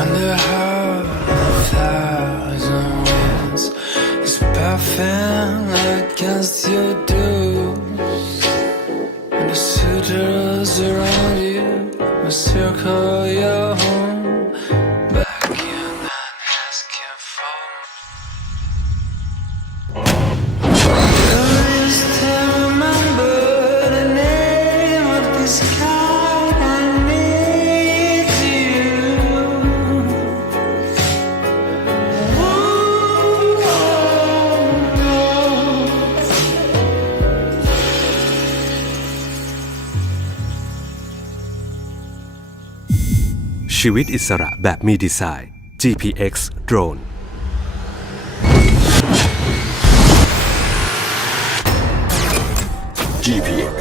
Under half a thousand winds is puffing against your dues, and the suitors around you will circle your home, begging and asking for more. You still remember the name of this guy? I need you. Ooh. ชีวิตอิสระแบบมีดีไซน์ GPX Drone GPX